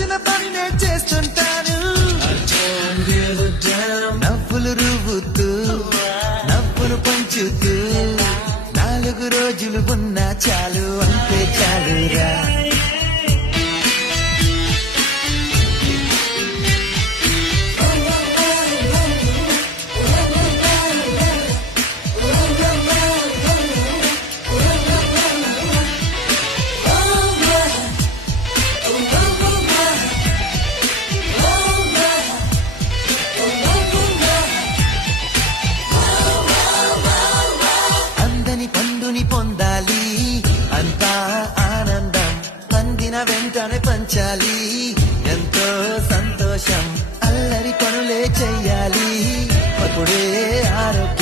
నచ్చిన పని నేను చేస్తుంటాను నవ్వులు రువ్వుతూ నవ్వులు పంచుతూ 4 రోజులు ఉన్నా చాలు అంతే చాలురా పండుని పొందాలి అంతా ఆనందం అందిన వెంటనే పంచాలి ఎంతో సంతోషం అల్లరి పనులే చెయ్యాలి అప్పుడే ఆరోగ్యం